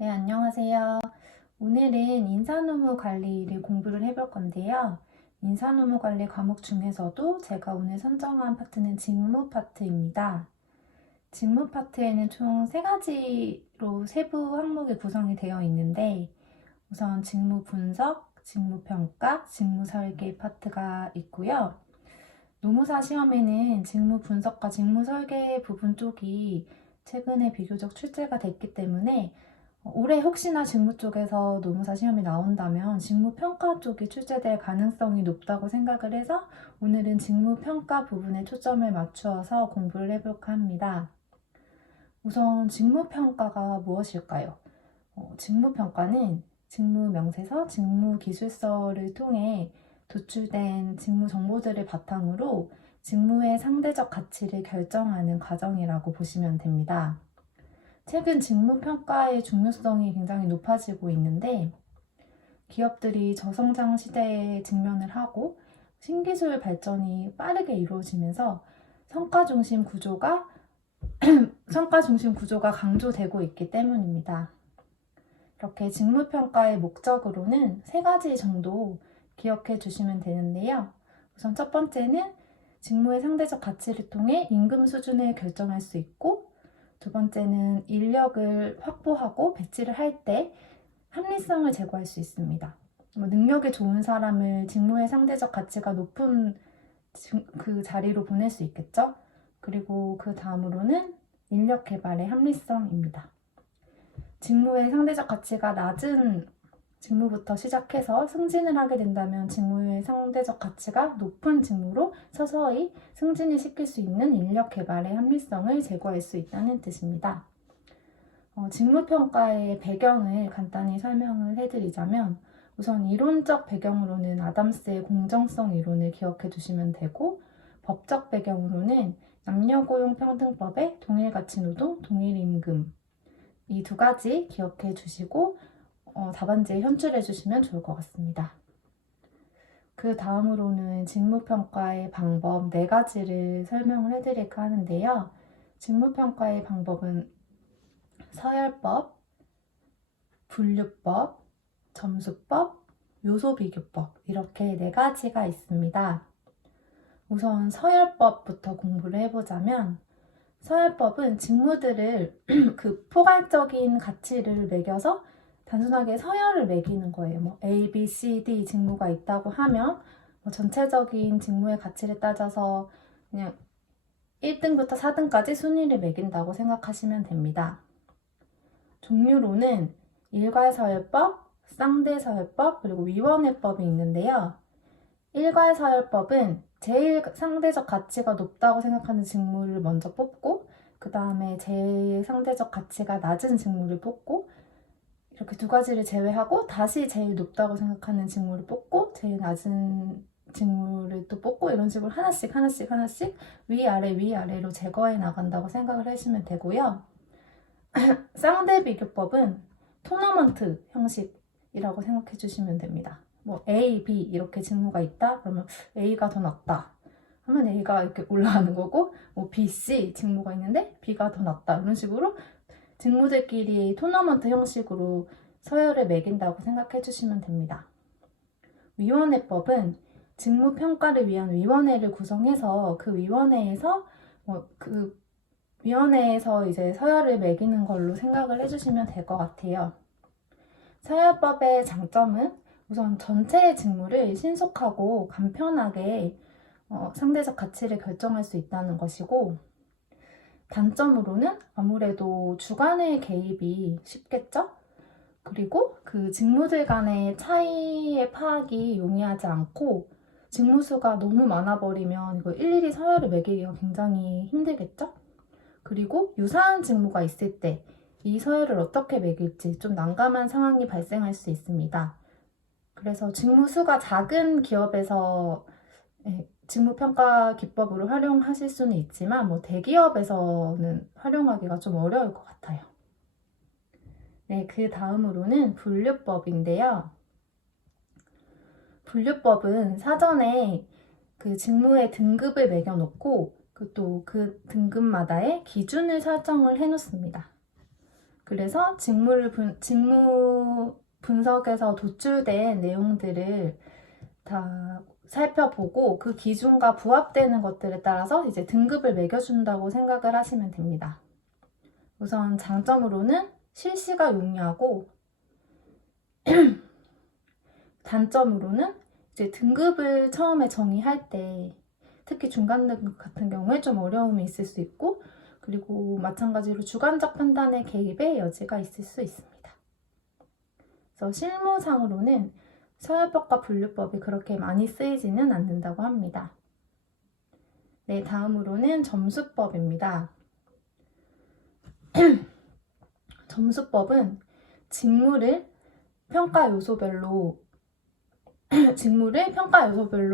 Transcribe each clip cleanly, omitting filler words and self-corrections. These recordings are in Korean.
네, 안녕하세요. 오늘은 인사노무 관리를 공부를 해볼 건데요. 인사노무 관리 과목 중에서도 제가 오늘 선정한 파트는 직무 파트입니다. 직무 파트에는 총 3가지로 세부 항목이 구성이 되어 있는데, 우선 직무 분석, 직무 평가, 직무 설계 파트가 있고요. 노무사 시험에는 직무 분석과 직무 설계 부분 쪽이 최근에 비교적 출제가 됐기 때문에 올해 혹시나 직무 쪽에서 노무사 시험이 나온다면 직무 평가 쪽이 출제될 가능성이 높다고 생각을 해서 오늘은 직무 평가 부분에 초점을 맞추어서 공부를 해볼까 합니다. 우선 직무 평가가 무엇일까요? 직무 평가는 직무 명세서, 직무 기술서를 통해 도출된 직무 정보들을 바탕으로 직무의 상대적 가치를 결정하는 과정이라고 보시면 됩니다. 최근 직무 평가의 중요성이 굉장히 높아지고 있는데 기업들이 저성장 시대에 직면을 하고 신기술 발전이 빠르게 이루어지면서 성과 중심 구조가 강조되고 있기 때문입니다. 이렇게 직무 평가의 목적으로는 3가지 정도 기억해 주시면 되는데요. 우선 첫 번째는 직무의 상대적 가치를 통해 임금 수준을 결정할 수 있고, 두 번째는 인력을 확보하고 배치를 할 때 합리성을 제고할 수 있습니다. 능력이 좋은 사람을 직무의 상대적 가치가 높은 그 자리로 보낼 수 있겠죠. 그리고 그 다음으로는 인력 개발의 합리성입니다. 직무의 상대적 가치가 낮은 직무부터 시작해서 승진을 하게 된다면 직무의 상대적 가치가 높은 직무로 서서히 승진을 시킬 수 있는 인력 개발의 합리성을 제고할 수 있다는 뜻입니다. 직무평가의 배경을 간단히 설명을 해드리자면 우선 이론적 배경으로는 아담스의 공정성 이론을 기억해 두시면 되고, 법적 배경으로는 남녀고용평등법의 동일가치노동, 동일임금 이 2가지 기억해 주시고 답안지에 현출해 주시면 좋을 것 같습니다. 그 다음으로는 직무평가의 방법 4가지를 설명을 해드릴까 하는데요. 직무평가의 방법은 서열법, 분류법, 점수법, 요소비교법 이렇게 4가지가 있습니다. 우선 서열법부터 공부를 해보자면 서열법은 직무들을 그 포괄적인 가치를 매겨서 단순하게 서열을 매기는 거예요. A, B, C, D 직무가 있다고 하면 전체적인 직무의 가치를 따져서 그냥 1등부터 4등까지 순위를 매긴다고 생각하시면 됩니다. 종류로는 일괄서열법, 쌍대서열법, 그리고 위원회법이 있는데요. 일괄서열법은 제일 상대적 가치가 높다고 생각하는 직무를 먼저 뽑고, 그 다음에 제일 상대적 가치가 낮은 직무를 뽑고, 이렇게 2가지를 제외하고 다시 제일 높다고 생각하는 직무를 뽑고 제일 낮은 직무를 또 뽑고, 이런 식으로 하나씩 위아래로 제거해 나간다고 생각을 하시면 되고요. 쌍대 비교법은 토너먼트 형식이라고 생각해 주시면 됩니다. A, B 이렇게 직무가 있다? 그러면 A가 더 낫다 하면 A가 이렇게 올라가는 거고, B, C 직무가 있는데 B가 더 낫다 이런 식으로 직무들끼리 토너먼트 형식으로 서열을 매긴다고 생각해 주시면 됩니다. 위원회법은 직무 평가를 위한 위원회를 구성해서 그 위원회에서 이제 서열을 매기는 걸로 생각을 해주시면 될 것 같아요. 서열법의 장점은 우선 전체의 직무를 신속하고 간편하게 상대적 가치를 결정할 수 있다는 것이고, 단점으로는 아무래도 주관의 개입이 쉽겠죠? 그리고 그 직무들 간의 차이의 파악이 용이하지 않고 직무수가 너무 많아버리면 이거 일일이 서열을 매기기가 굉장히 힘들겠죠? 그리고 유사한 직무가 있을 때 이 서열을 어떻게 매길지 좀 난감한 상황이 발생할 수 있습니다. 그래서 직무수가 작은 기업에서 직무평가 기법으로 활용하실 수는 있지만 대기업에서는 활용하기가 좀 어려울 것 같아요. 네, 그 다음으로는 분류법인데요. 분류법은 사전에 그 직무의 등급을 매겨놓고 또 그 등급마다의 기준을 설정을 해놓습니다. 그래서 직무 분석에서 도출된 내용들을 다 살펴보고 그 기준과 부합되는 것들에 따라서 이제 등급을 매겨준다고 생각을 하시면 됩니다. 우선 장점으로는 실시가 용이하고 단점으로는 이제 등급을 처음에 정의할 때 특히 중간 등급 같은 경우에 좀 어려움이 있을 수 있고 그리고 마찬가지로 주관적 판단의 개입의 여지가 있을 수 있습니다. 그래서 실무상으로는 서열법과 분류법이 그렇게 많이 쓰이지는 않는다고 합니다. 네, 다음으로는 점수법입니다. 점수법은 직무를 평가 요소별로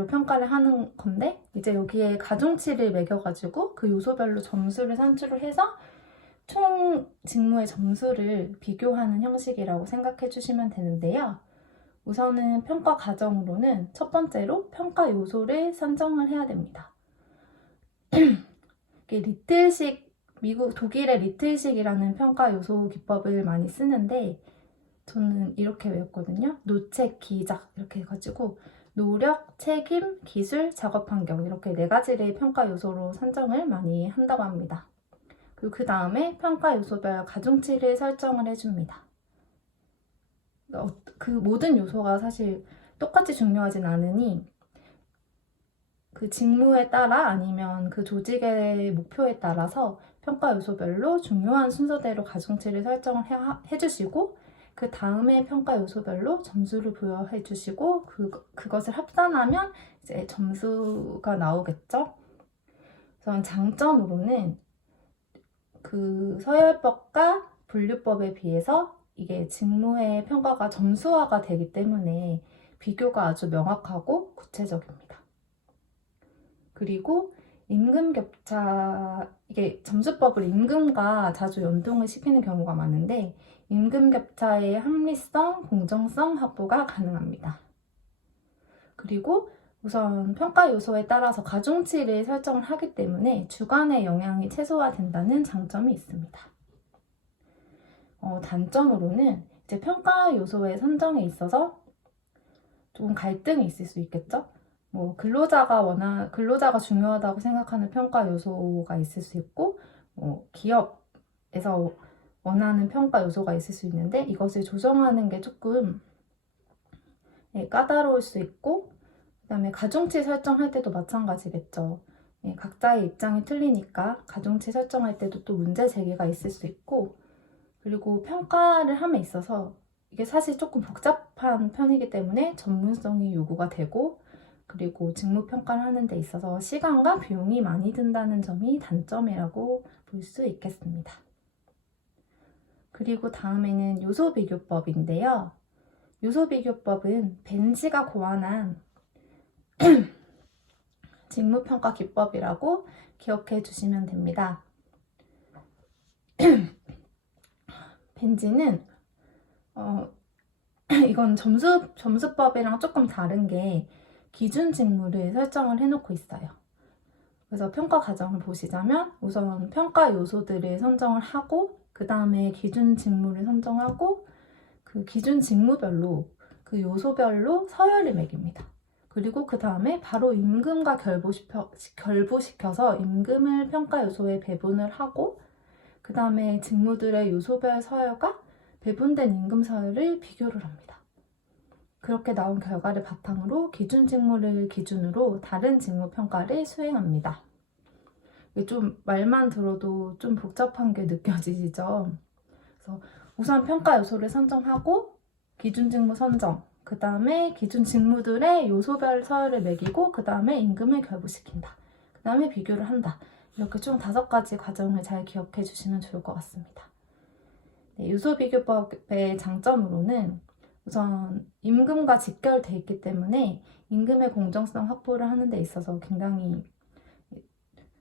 평가를 하는 건데 이제 여기에 가중치를 매겨가지고 그 요소별로 점수를 산출을 해서 총 직무의 점수를 비교하는 형식이라고 생각해 주시면 되는데요. 우선은 평가 과정으로는 첫 번째로 평가 요소를 선정을 해야 됩니다. 이게 독일의 리틀식이라는 평가 요소 기법을 많이 쓰는데 저는 이렇게 외웠거든요. 노책, 기작 이렇게 해가지고 노력, 책임, 기술, 작업 환경 이렇게 4가지를 평가 요소로 선정을 많이 한다고 합니다. 그리고 그 다음에 평가 요소별 가중치를 설정을 해줍니다. 그 모든 요소가 사실 똑같이 중요하진 않으니 그 직무에 따라 아니면 그 조직의 목표에 따라서 평가 요소별로 중요한 순서대로 가중치를 설정을 해주시고 그 다음에 평가 요소별로 점수를 부여해 주시고 그것을 합산하면 이제 점수가 나오겠죠. 우선 장점으로는 그 서열법과 분류법에 비해서 이게 직무의 평가가 점수화가 되기 때문에 비교가 아주 명확하고 구체적입니다. 그리고 임금격차, 이게 점수법을 임금과 자주 연동을 시키는 경우가 많은데 임금격차의 합리성, 공정성 확보가 가능합니다. 그리고 우선 평가 요소에 따라서 가중치를 설정을 하기 때문에 주관의 영향이 최소화된다는 장점이 있습니다. 단점으로는 이제 평가 요소의 선정에 있어서 조금 갈등이 있을 수 있겠죠? 뭐 근로자가 중요하다고 생각하는 평가 요소가 있을 수 있고 기업에서 원하는 평가 요소가 있을 수 있는데 이것을 조정하는 게 조금 까다로울 수 있고 그다음에 가중치 설정할 때도 마찬가지겠죠. 각자의 입장이 틀리니까 가중치 설정할 때도 또 문제 제기가 있을 수 있고 그리고 평가를 함에 있어서 이게 사실 조금 복잡한 편이기 때문에 전문성이 요구가 되고 그리고 직무 평가를 하는 데 있어서 시간과 비용이 많이 든다는 점이 단점이라고 볼 수 있겠습니다. 그리고 다음에는 요소비교법인데요. 요소비교법은 벤지가 고안한 직무평가 기법이라고 기억해 주시면 됩니다. 벤지는 이건 점수법이랑 조금 다른 게 기준 직무를 설정을 해놓고 있어요. 그래서 평가 과정을 보시자면 우선 평가 요소들을 선정을 하고 그 다음에 기준 직무를 선정하고 그 기준 직무별로 그 요소별로 서열을 매깁니다. 그리고 그 다음에 바로 임금과 결부시켜서 임금을 평가 요소에 배분을 하고 그 다음에 직무들의 요소별 서열과 배분된 임금 서열을 비교를 합니다. 그렇게 나온 결과를 바탕으로 기준 직무를 기준으로 다른 직무 평가를 수행합니다. 이게 좀 말만 들어도 좀 복잡한 게 느껴지시죠? 그래서 우선 평가 요소를 선정하고 기준 직무 선정, 그 다음에 기준 직무들의 요소별 서열을 매기고 그 다음에 임금을 결부시킨다. 그 다음에 비교를 한다. 이렇게 총 5가지 과정을 잘 기억해 주시면 좋을 것 같습니다. 네, 요소비교법의 장점으로는 우선 임금과 직결돼 있기 때문에 임금의 공정성 확보를 하는 데 있어서 굉장히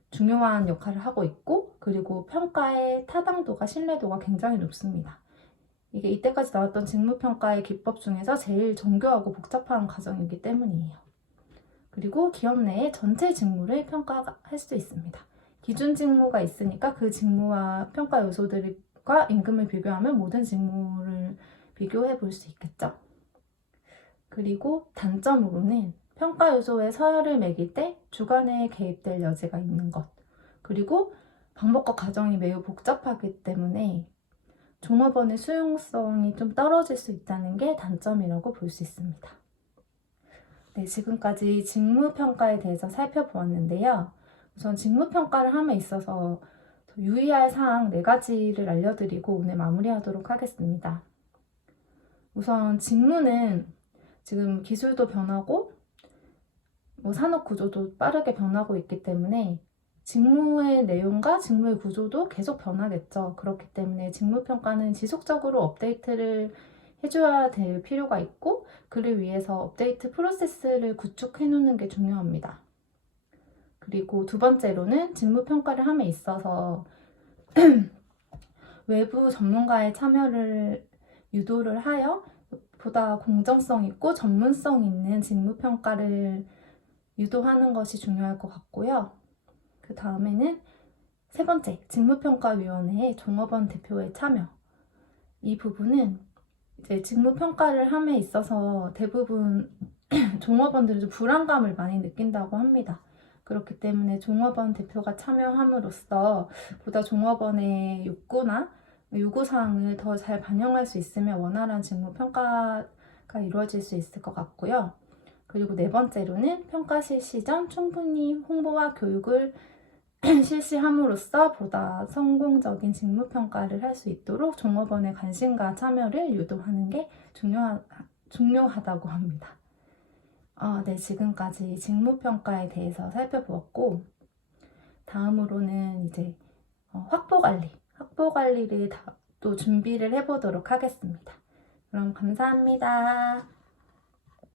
중요한 역할을 하고 있고 그리고 평가의 타당도가 신뢰도가 굉장히 높습니다. 이게 이때까지 나왔던 직무평가의 기법 중에서 제일 정교하고 복잡한 과정이기 때문이에요. 그리고 기업 내의 전체 직무를 평가할 수 있습니다. 기준 직무가 있으니까 그 직무와 평가 요소들이 직무과 임금을 비교하면 모든 직무를 비교해 볼 수 있겠죠. 그리고 단점으로는 평가 요소에 서열을 매길 때 주관에 개입될 여지가 있는 것, 그리고 방법과 과정이 매우 복잡하기 때문에 종업원의 수용성이 좀 떨어질 수 있다는 게 단점이라고 볼 수 있습니다. 네, 지금까지 직무평가에 대해서 살펴보았는데요. 우선 직무평가를 함에 있어서 유의할 사항 4가지를 알려드리고 오늘 마무리하도록 하겠습니다. 우선 직무는 지금 기술도 변하고 산업 구조도 빠르게 변하고 있기 때문에 직무의 내용과 직무의 구조도 계속 변하겠죠. 그렇기 때문에 직무평가는 지속적으로 업데이트를 해줘야 될 필요가 있고, 그를 위해서 업데이트 프로세스를 구축해 놓는 게 중요합니다. 그리고 두 번째로는 직무평가를 함에 있어서 외부 전문가의 참여를 유도를 하여 보다 공정성 있고 전문성 있는 직무평가를 유도하는 것이 중요할 것 같고요. 그 다음에는 세 번째, 직무평가위원회의 종업원 대표의 참여. 이 부분은 이제 직무평가를 함에 있어서 대부분 종업원들이 좀 불안감을 많이 느낀다고 합니다. 그렇기 때문에 종업원 대표가 참여함으로써 보다 종업원의 욕구나 요구사항을 더 잘 반영할 수 있으면 원활한 직무평가가 이루어질 수 있을 것 같고요. 그리고 네 번째로는 평가 실시 전 충분히 홍보와 교육을 실시함으로써 보다 성공적인 직무평가를 할 수 있도록 종업원의 관심과 참여를 유도하는 게 중요하다고 합니다. 네, 지금까지 직무평가에 대해서 살펴보았고, 다음으로는 이제 확보관리를 또 준비를 해보도록 하겠습니다. 그럼 감사합니다.